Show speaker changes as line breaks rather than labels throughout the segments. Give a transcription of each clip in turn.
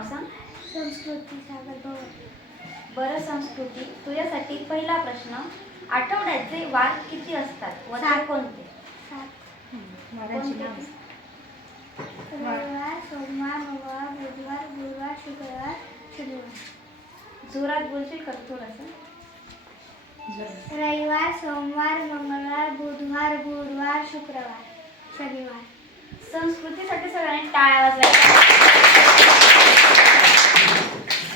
नाव सांग
संस्कृती सागर भवन.
बरं संस्कृती तुझ्यासाठी पहिला प्रश्न आठवड्याचे वार किती असतात? व ते
सात.
कोणते?
सात.
कोणते?
रविवार सोमवार मंगळवार बुधवार गुरुवार शुक्रवार शनिवार.
जोरात बोलशील का थोडंसं?
रविवार सोमवार मंगळवार बुधवार गुरुवार शुक्रवार शनिवार.
संस्कृतीसाठी सगळ्यांनी टाळ्या वाजवायच्या.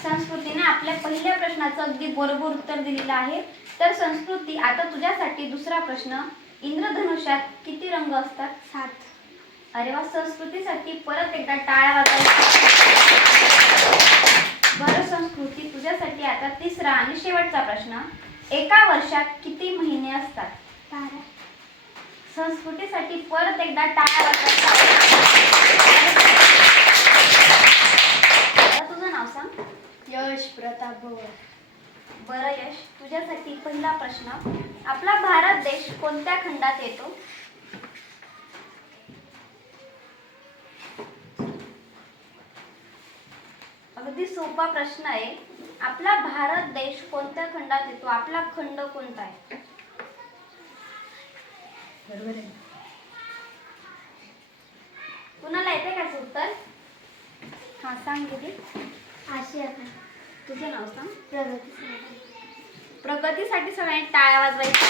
संस्कृतीने आपल्या पहिल्या प्रश्नाचं अगदी बरोबर उत्तर दिलेलं आहे. तर संस्कृती आता तुझ्यासाठी दुसरा प्रश्न इंद्रधनुष्यात किती रंग असतात?
सात.
अरे वा संस्कृतीसाठी परत एकदा टाळ्या वाजवायच्या बरं संस्कृती तुझ्यासाठी आता तिसरा आणि शेवटचा प्रश्न. एका वर्षात किती महिने असतात?
बारा.
संस्कृतीसाठी परत एकदा टाळ्या वाजवायच्या आता तुझं नाव सांग.
यश प्रताप
बरं यश तुझ्यासाठी पहिला प्रश्न. आपला भारत देश कोणत्या खंडात येतो? अगदी सोपा प्रश्न आहे. आपला भारत देश कोणत्या खंडात येतो? आपला खंड कोणता आहे?
बरोबर आहे.
कुणाला येते का उत्तर? हा सांग दीदी.
आशिया
तुझं नाव सांग.
प्रगती
प्रगतीसाठी सगळ्यांनी टाळ्या वाजवायच्या.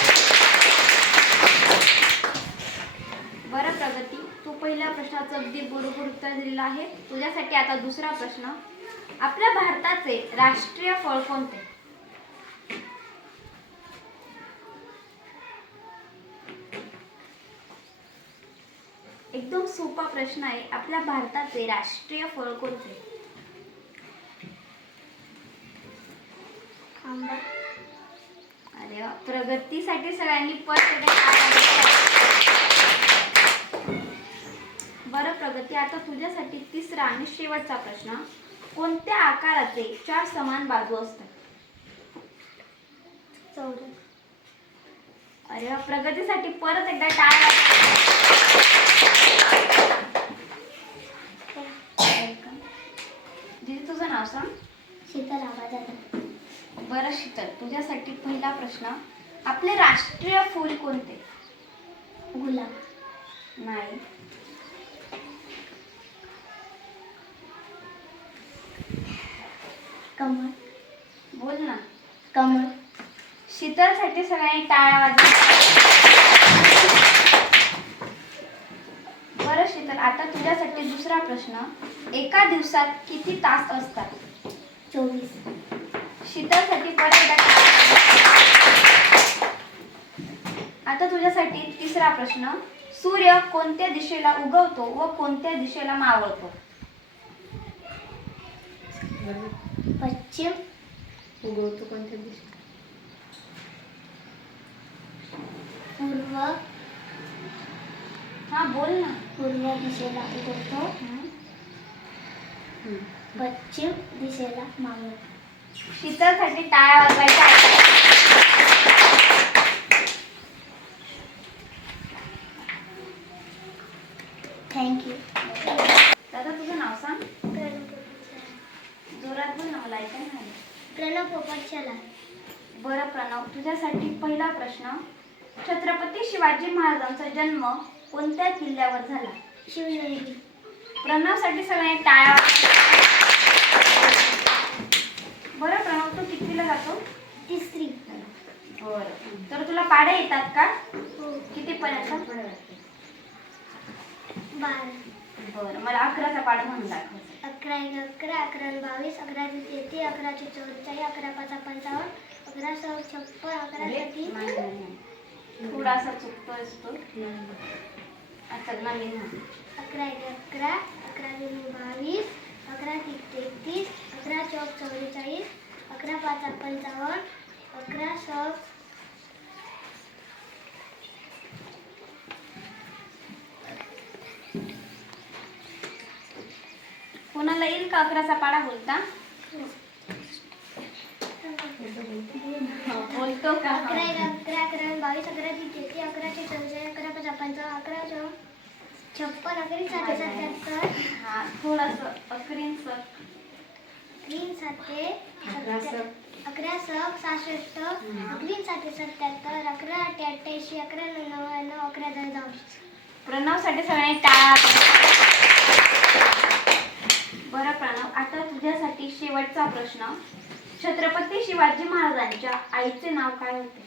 बरं प्रगती तू पहिल्या प्रश्नाचं अगदी बरोबर उत्तर दिलेलं आहे. तुझ्यासाठी आता दुसरा प्रश्न. आपल्या भारताचे राष्ट्रीय फळ कोणते? एकदम सोपा प्रश्न आहे. आपल्या भारताचे राष्ट्रीय फळ कोणते?
आंबा
अरे प्रगतीसाठी सगळ्यांनी वाजवायच्या. बरं प्रगती आता तुझ्यासाठी तिसरा आणि शेवटचा प्रश्न. कोणत्या आकाराचे चार समान बाजू असतात?
चौरस
अरे प्रगतीसाठी परत एकदा. दीदी तुझं नाव सांग.
शीतल आवाजात
बरं शीतल तुझ्यासाठी पहिला प्रश्न आपले राष्ट्रीय फूल कोणते?
गुलाब.
नाही.
कमळ.
बोल ना.
कमळ.
शीतलसाठी सगळ्यांनी टाळ्या वाजवा. बरं शीतल आता तुझ्यासाठी दुसरा प्रश्न. एका दिवसात किती तास असतात?
चोवीस.
शीतलसाठी परत. आता तुझ्यासाठी तिसरा प्रश्न. सूर्य कोणत्या दिशेला उगवतो व कोणत्या दिशेला मावळतो?
पश्चिम.
उगवतो कोणत्या दिवशी
पूर्व.
हा बोल ना.
पूर्व दिशेला उगवतो.
हं.
पश्चिम दिशेला मावळतो.
शीतलसाठी टाळ्या वाजवायच्या
थँक्यू
दादा तुझं नाव सांग. जोरात बोल ना मला ऐकायला नाही आलं.
प्रणव पोपटशाला.
बरं प्रणव तुझ्यासाठी पहिला प्रश्न. छत्रपती शिवाजी महाराजांचा जन्म कोणत्या किल्ल्यावर झाला?
शिवजयंती
प्रणवसाठी सगळ्यांनी टाळ्या प्रणव तू कितवीला जातो?
तिसरी.
बरं. तर तुला पाडे येतात का?
हो.
कितीपर्यंत?
बारा.
बरं. मला अकराचा पाडा म्हणून दाखव.
अकरा एक अकरा अकरा बावीस अकरा ते तेहतीस अकराशे चौवेचाळीस अकरा पाच पंचावन्न अकरा सहा छप्पन अकरा
नाही. थोडासा चुकतोय तो अच्छा नवीन म्हण.
अकरा एक अकरा अकरा दोन बावीस अकरा तीन तेहतीस अकरा चौक चौवेचाळीस अकरा पाच पंचावन्न अकरा सहा.
कोणाला येईल का अकराचा पाडा बोलता? बोलतो का?
अकरा अकरा अकरा बावीस अकरा तेहतीस अकराशे चौवेचाळीस अकरा पाच पंचावन्न अकरा चौक छप्पन अकरा साडे सत्याहत्तर
हा थोडस अकरींच.
साते
अकरा सक.
अकरा सक सहासष्ट अकरा साते सत्याहत्तर. अकरा आठे अठ्ठ्याऐंशी. अकरा नव्याण्णव. अकरा दहा दहाशे
प्रणवसाठी सगळ्यांनी टाळा बरं प्रणव आता तुझ्यासाठी शेवटचा प्रश्न. छत्रपती शिवाजी महाराजांच्या आईचे नाव काय होते?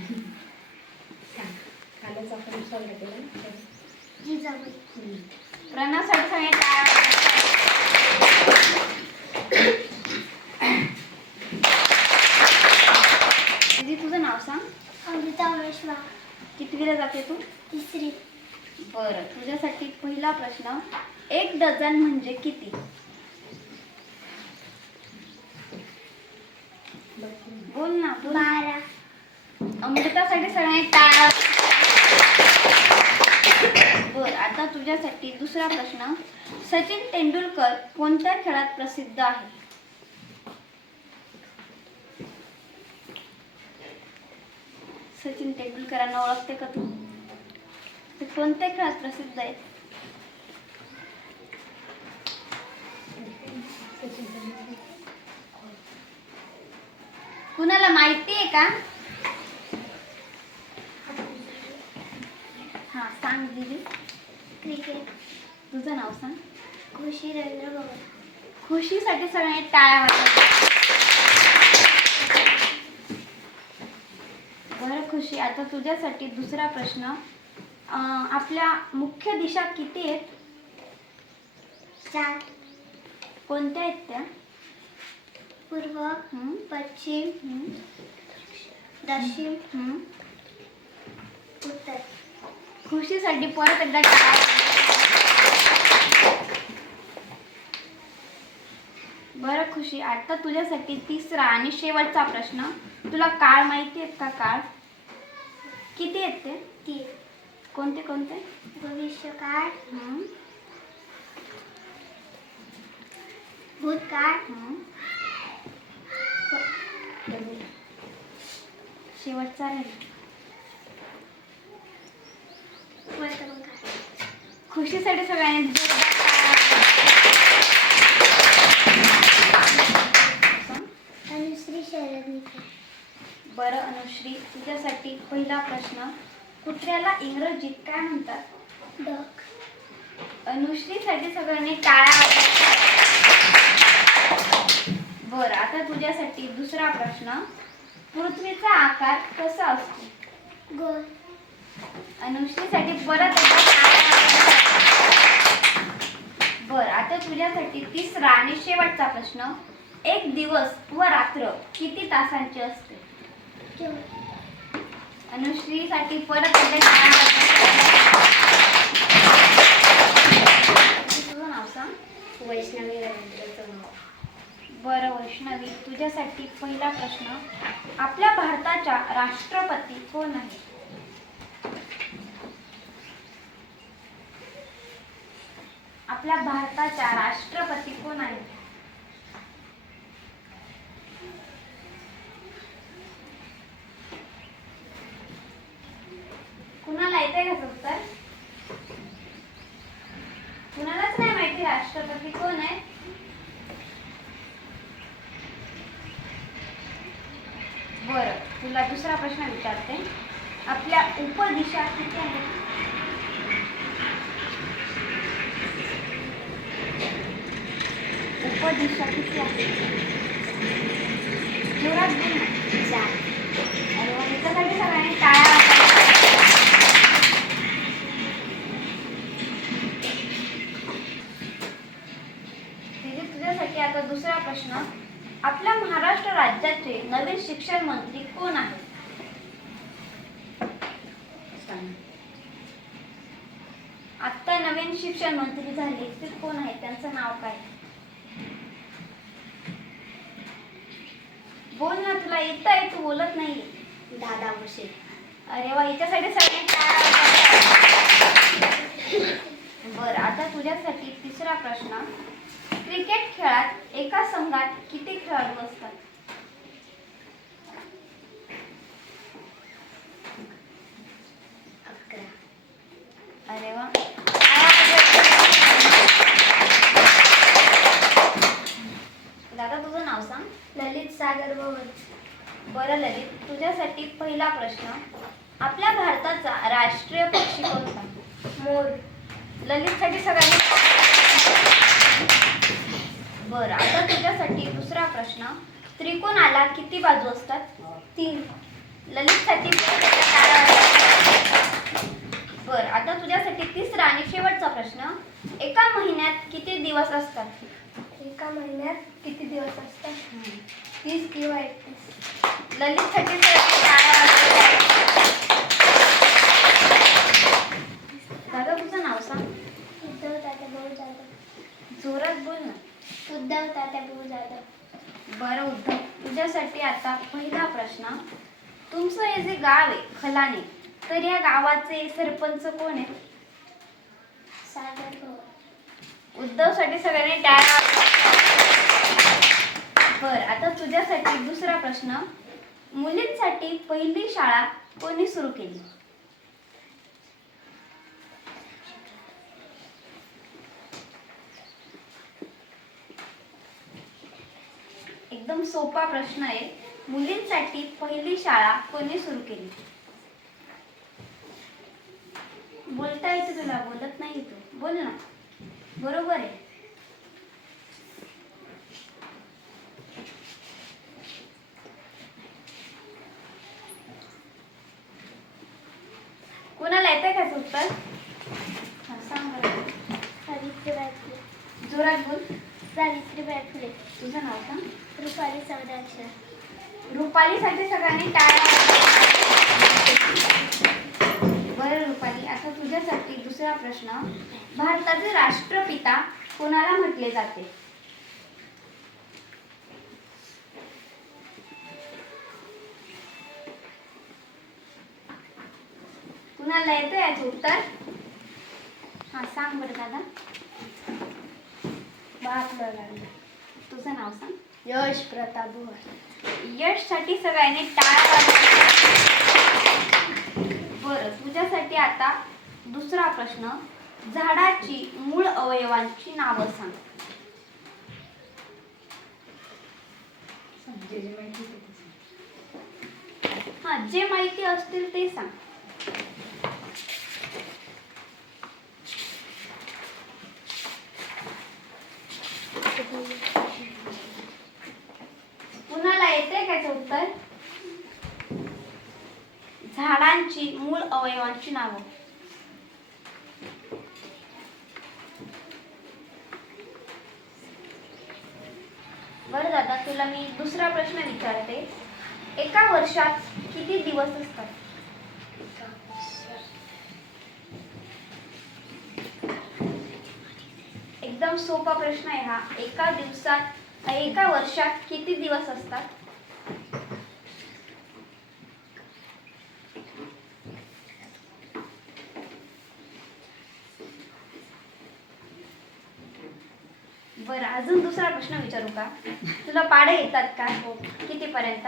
कालच आपण?
जिजाबाई.
प्रणवसाठी टाळा दीदी तुझं नाव सांग.
अमृता उमेश्वा
कितवीला जाते तू?
तिसरी.
बरं तुझ्यासाठी पहिला प्रश्न एक डझन म्हणजे किती. बोल ना बोल
बारा.
अमृतासाठी सगळ्यांनी टाळा बर आता तुझ्यासाठी दुसरा प्रश्न. सचिन तेंडुलकर कोणत्या खेळात प्रसिद्ध आहे? सचिन तेंडुलकरांना ओळखते का तू? ते कोणत्या खेळात प्रसिद्ध आहेत? कुणाला माहिती आहे का? हा सांग दिली
क्रिकेट.
तुझं नाव सांग.
खुशी रवींद्र भवन.
खुशीसाठी सगळ्यांनी टाळ्या बरं खुशी. आता तुझ्यासाठी दुसरा प्रश्न. आपल्या मुख्य दिशा किती आहेत?
चार.
कोणत्या आहेत त्या?
पूर्व? पश्चिम? दक्षिण? उत्तर.
खुशीसाठी परत एकदा टाळ्या वाजवा. बरं खुशी. आता तुझ्यासाठी तिसरा आणि शेवटचा प्रश्न. तुला काळ माहिती आहेत का काळ? किती आहेत ते?
तीन.
कोणते कोणते?
भविष्यकाळ.
हं?
भूतकाळ.
हं? शेवटचा राहील. खुशीसाठी सगळ्यांनी जोरदार टाळ्या वाजवा.
अनुश्री शरद मित्र
बरं अनुश्री तुझ्यासाठी पहिला प्रश्न कुत्र्याला इंग्रजीत काय म्हणतात?
डॉग
अनुश्रीसाठी सगळ्यांनी टाळ्या. बरं आता तुझ्यासाठी दुसरा प्रश्न पृथ्वीचा आकार कसा असतो?
गोल.
अनुश्रीसाठी परत. बरं आता तुझ्यासाठी तिसरा आणि शेवटचा प्रश्न एक दिवस व रात्र किती तासांची असते? अनुश्रीसाठी परत. तुझं नाव सांग.
वैष्णवी रवींद्र चव्हाण
बरं वैष्णवी तुझ्यासाठी पहिला प्रश्न आपल्या भारताच्या राष्ट्रपती कोण आहे आपल्या भारताच्या राष्ट्रपती कोण आहे कुणाला येते का उत्तर कुणालाच नाही माहिती राष्ट्रपती कोण आहे. बरं तुला दुसरा प्रश्न विचारते. आपल्या उपदिशा किती आहेत? उपदिशा किती आहेत? जोरात बोल ना. अरे वा, याच्यासाठी सगळ्यांनी टाळ्या वाजवा. दीदी तुझ्यासाठी आता दुसरा प्रश्न आपल्या महाराष्ट्र राज्याचे नवीन शिक्षण मंत्री कोण आहेत?
सांग.
आता नवीन शिक्षण मंत्री झाले ते कोण आहेत? त्यांचं नाव काय? बोल ना तुला येत आहे तू बोलत नाही.
दादा मुशे
अरे वा याच्यासाठी वाजवा. बरं आता तुझ्यासाठी तिसरा प्रश्न. क्रिकेट खेळात एका संघात किती खेळाडू असतात
अकरा
अरे वा टाळ्या वाजवा. बरं ललित तुझ्यासाठी पहिला प्रश्न आपल्या भारताचा राष्ट्रीय पक्षी कोणता
मोर
ललितसाठी सगळ्यांनी बरं आता तुझ्यासाठी दुसरा प्रश्न. त्रिकोणाला किती बाजू असतात? तीन. ललितसाठी बरं आता तुझ्यासाठी तिसरा आणि शेवटचा प्रश्न. एका महिन्यात किती दिवस असतात?
एका महिन्यात किती दिवस असतात? तीस किंवा एकतीस.
ललितसाठी. दादा तुझं नाव सांग. जोरात बोल ना.
उद्धव तात्या भाऊ जाधव
बरं उद्धव तुझ्यासाठी आता पहिला प्रश्न. तुमचं हे जे गाव आहे खलाने तर या गावाचे सरपंच कोण आहे
सागर भाऊ
उद्धवसाठी सगळ्यांनी टाळ्या बर आता तुझ्यासाठी दुसरा प्रश्न. मुलींसाठी पहिली शाळा कोणी सुरू केली एकदम सोपा प्रश्न आहे. मुलींसाठी पहिली शाळा कोणी सुरू केली? बोलता येते तुला? बोलत नाही तू बोल ना. बरोबर आहे. कोणाला येतंय का उत्तर? सांग जोरात बोल.
सावित्रीबाई फुले.
तुझं नाव सांग.
रुपाली चौदाक्षर
रुपालीसाठी सगळ्यांनी टाळ्या बरं रुपाली आता तुझ्यासाठी दुसरा प्रश्न. भारताचे राष्ट्रपिता कोणाला म्हटले जाते? कुणाला येतं याचं उत्तर? हा सांग बरं दादा.
महात्मा गांधी
तुझं नाव सांग.
यश प्रताप
यशसाठी सगळ्यांनी वाजवायच्या. बरं तुझ्यासाठी आता दुसरा प्रश्न. झाडाची मूळ अवयवांची नावं सांग. हा जे माहिती असतील ते सांग कुणाला येते का याचं उत्तर झाडांची मूळ अवयवांची नावं बरं दादा तुला मी दुसरा प्रश्न विचारते. एका वर्षात किती दिवस असतात? एकदम सोपा प्रश्न आहे हा. एका दिवसात एका वर्षात किती दिवस असतात बरं अजून दुसरा प्रश्न विचारू का? तुला पाडे येतात का? कितीपर्यंत?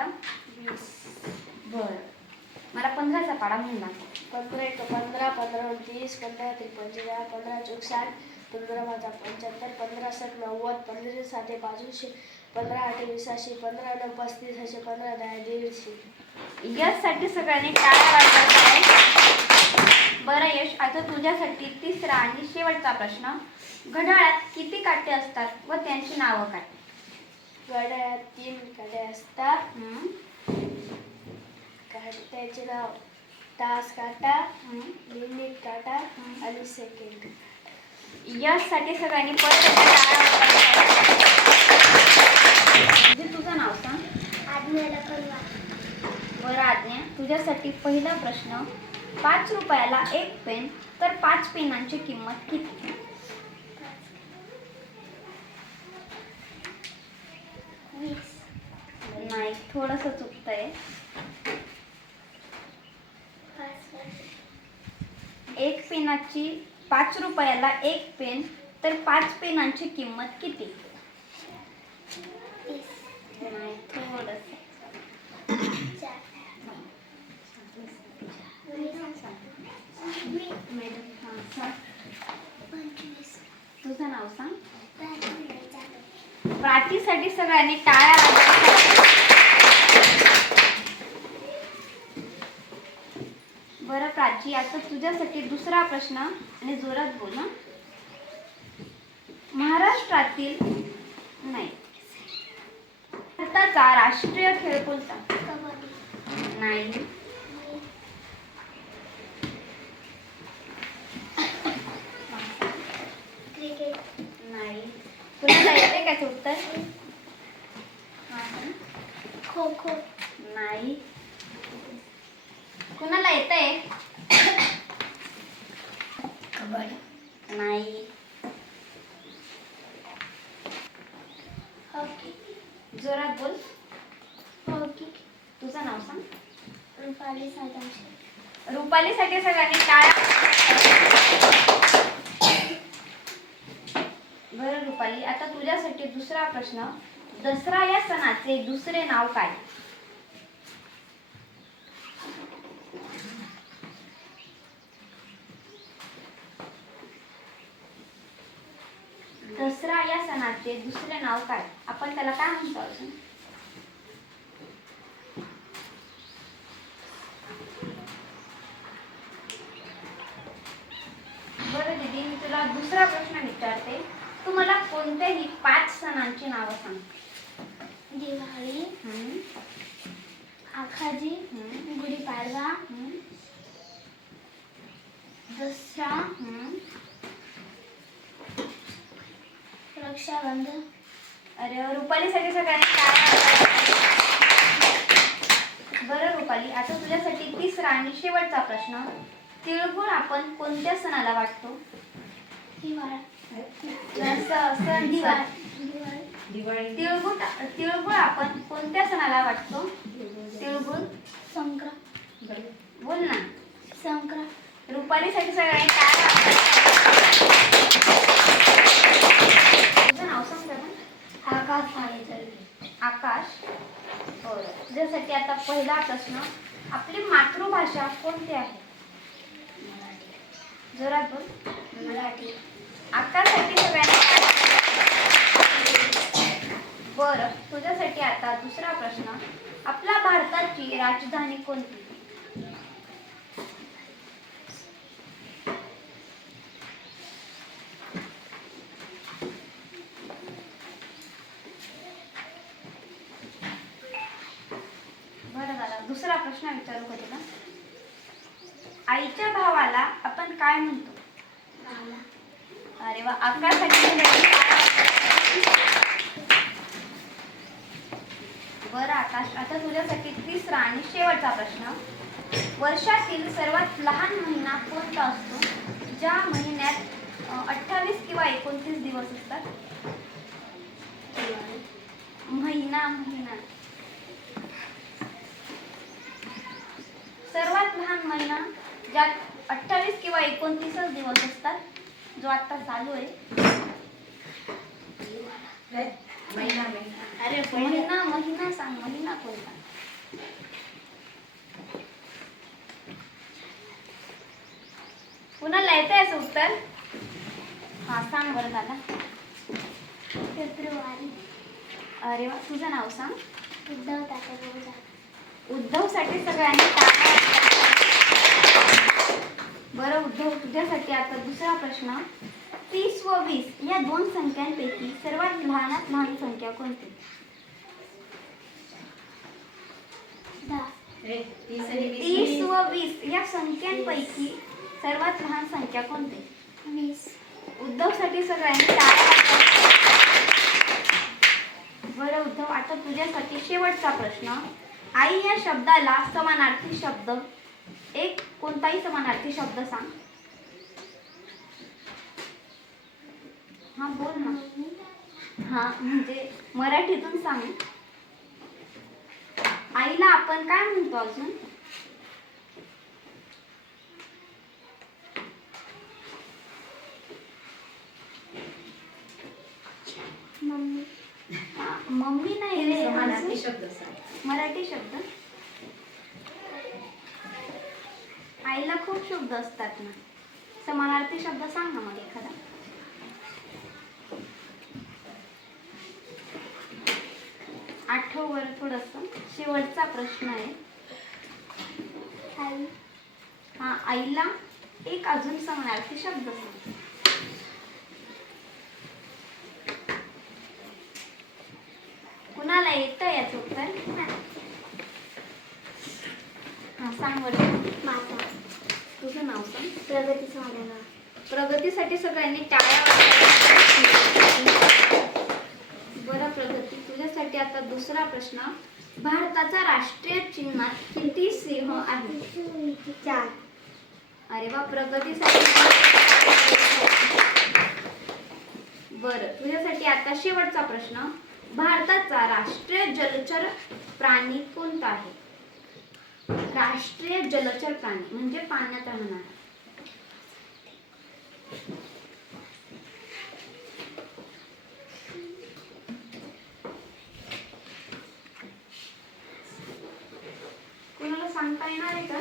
बरं. मला पंधराचा पाडा म्हणून दाखव.
पंधरा एक पंधरा पंधरा तीस पंधरा ते पंचेचाळीस पंधरा चौक साठ पंधरा पाच पंच्याहत्तर पंधरा साठ नव्वद पंधरा साते पाचशे पंधरा आठ वीसाशे पंधरा नऊ पस्तीस असे पंधरा दहा दीडशे.
यशसाठी सगळ्यांनी टाळ्या वाजवायच्या आहे. बरं यश आता तुझ्यासाठी तिसरा आणि शेवटचा प्रश्न. घड्याळात किती काटे असतात व त्यांची नावं काय?
गड्यात तीन काड्या असतात.
हम्म,
त्याचे नाव तास काटा
हम्म.
मिनिट काटा आणि सेकंड
यशसाठी सगळ्यांनी परत एकदा टाळ्या वाजवायच्या आहे. म्हणजे तुझं नाव सांग.
आज्ञाला कलवा
बरं आज्ञा. तुझ्यासाठी पहिला प्रश्न पाच रुपयाला एक पेन तर पाच पेनांची किंमत किती? नाही थोडंसं चुकतंय. एक पेनाची पाच रुपयाला एक पेन तर पाच पेनांची किंमत किती? नाही थोडस.
मॅडम हां सांग
तुझं नाव सांग. प्रार्थीसाठी सगळ्यांनी टाळ्या बरं प्राची आता तुझ्यासाठी दुसरा प्रश्न आणि जोरात बोल ना महाराष्ट्रातील नाही. भारताचा राष्ट्रीय खेळ कोणता? नाही. काय उत्तर?
खो खो.
नाही. कुणाला येतंय?
कबड्डी.
नाही.
हॉकी.
जोरात बोल.
हॉकी.
तुझं नाव सांग.
रुपाली सायदामशे
रुपालीसाठी सगळ्यांनी टाळ्या बरं रुपाली आता तुझ्यासाठी दुसरा प्रश्न. दसरा या सणाचे दुसरे नाव काय? दसरा या सणाचे दुसरे नाव काय? आपण त्याला काय म्हणतो अजून बरं दीदी मी तुला दुसरा प्रश्न विचारते तू मला कोणत्याही पाच सणांची नावं सांग
दिवाळी
हम्म,
आखाजी
हम्म,
गुढीपाडवा
हम्म,
दसरा
हम्म.
रक्षाबंधन
अरे रुपालीसाठी सगळ्यांनी काय बरं रुपाली आता तुझ्यासाठी तिसरा आणि शेवटचा प्रश्न तिळगुळ आपण कोणत्या सणाला वाटतो? जसं तिळगुळ तिळगुळ आपण कोणत्या सणाला वाटतो? तिळगुळ.
संक्रांत.
बोल ना.
संक्रांत.
रुपालीसाठी सगळ्यांनी काय तुझं नाव सांग जरा.
आकाश आहे
आकाश. बरं. तुझ्यासाठी आता पहिला प्रश्न आपली मातृभाषा कोणती आहे? जोरात बोल.
मराठी.
सगळ्यांनी काय बरं तुझ्यासाठी आता दुसरा प्रश्न. आपल्या भारताची राजधानी कोणती बरं झाला दुसरा प्रश्न विचारू का तुला आईच्या भावाला आपण काय म्हणतो? अरे वा आकाशासाठी बरं आकाश आता तुझ्यासाठी तिसरा आणि शेवटचा प्रश्न. वर्षातील सर्वात लहान महिना कोणता असतो? ज्या महिन्यात अठ्ठावीस किंवा एकोणतीस दिवस असतात? महिना महिना. सर्वात लहान महिना ज्यात अठ्ठावीस किंवा एकोणतीसच दिवस असतात जो आता चालू आहे.
नाही, महिना महिना.
अरे
महिना महिना सांग महिना कोणता? कुणाला येते असं उत्तर? हा सांग बरं दादा.
फेब्रुवारी.
अरे वा तुझं नाव सांग.
उद्धव बोलतात.
उद्धवसाठी सगळ्यांनी बरं उद्धव तुझ्यासाठी आता दुसरा प्रश्न. तीस व वीस या दोन संख्यांपैकी सर्वात लहानात लहान संख्या कोणती?
तीस.
व वीस या संख्यांपैकी सर्वात लहान संख्या कोणती?
वीस.
उद्धवसाठी सगळ्यांनी टाळ्या वाजवा. बरं उद्धव आता तुझ्यासाठी शेवटचा प्रश्न. आई या शब्दाला समानार्थी शब्द एक कोणताही समानार्थी शब्द सांग. हा बोल ना. हा म्हणजे मराठीतून सांग. आईला आपण काय म्हणतो अजून?
मम्मी.
हा, मम्मी नाही रे
समानार्थी
अजून.
शब्द सांग.
मराठी शब्द? आईला खूप शब्द असतात ना. समानार्थी शब्द सांग ना मग एखादा. आठव वर थोडस. शेवटचा प्रश्न आहे.
आई.
हा आईला एक अजून समानार्थी शब्द सांग. कुणाला येतं याचं उत्तर? हा सांग बरं. तुझं नाव सांग.
प्रगती
प्रगतीसाठी सगळ्यांनी टाळ्या. बरं प्रगती तुझ्यासाठी आता दुसरा प्रश्न. भारताचा राष्ट्रीय चिन्हात किती सिंह आहे
चार.
अरे वा प्रगतीसाठी बरं तुझ्यासाठी आता शेवटचा प्रश्न. भारताचा राष्ट्रीय जलचर प्राणी कोणता आहे? राष्ट्रीय जलचर प्राणी म्हणजे पाण्यात राहणार. कुणाला सांगता येणार आहे का?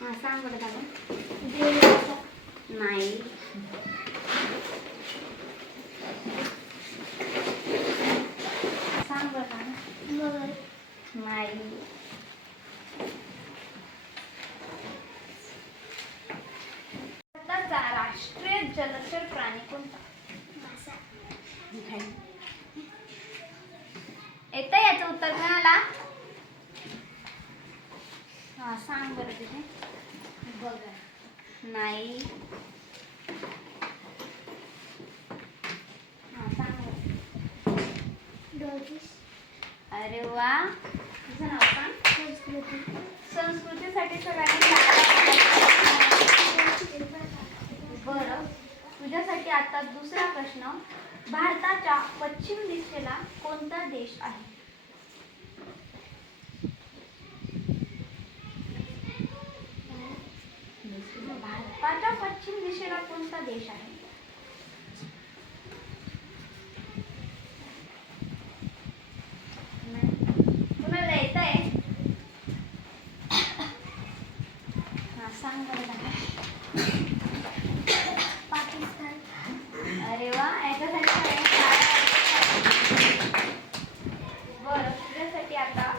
हा सांग बरं दादा. नाही सांग बरं दादा नाही भारताचा राष्ट्रीय जलचर प्राणी कोणता येतं याचं उत्तर कोणाला हा सांग बरं तिथे
बघा
नाही हा सांग बरं.
डॉगीस
अरे वा तुझं नाव सांग
संस्कृती
संस्कृतीसाठी सगळ्यांनी टाळ्या बरं. तुझ्यासाठी आता दुसरा प्रश्न. भारताच्या पश्चिम दिशेला कोणता देश आहे? भारताच्या पश्चिम दिशेला कोणता देश आहे नाही. कुणाला येत आहे हा सांग बरं दादा.
पाकिस्तान
अरे वा याच्यासाठी सगळ्यांनी टाळ्या वाजवायच्या. बरं तुझ्यासाठी आता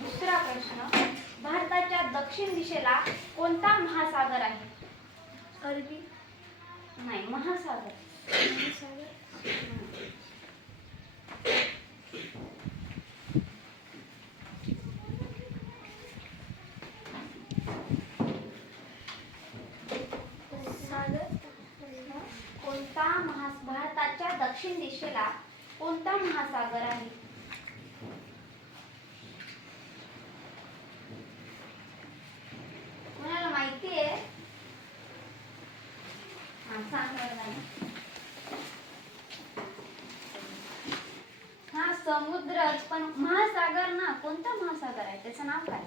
दुसरा प्रश्न भारताच्या दक्षिण दिशेला कोणता महासागर आहे
अरबी
नाही महासागर हम्म.
सागर
कोणता महा भारताच्या दक्षिण दिशेला कोणता महासागर आहे कोणाला माहिती आहे हा सांग बरं दादा. हा समुद्रच पण महासागर ना कोणता महासागर आहे? त्याचं नाव काय?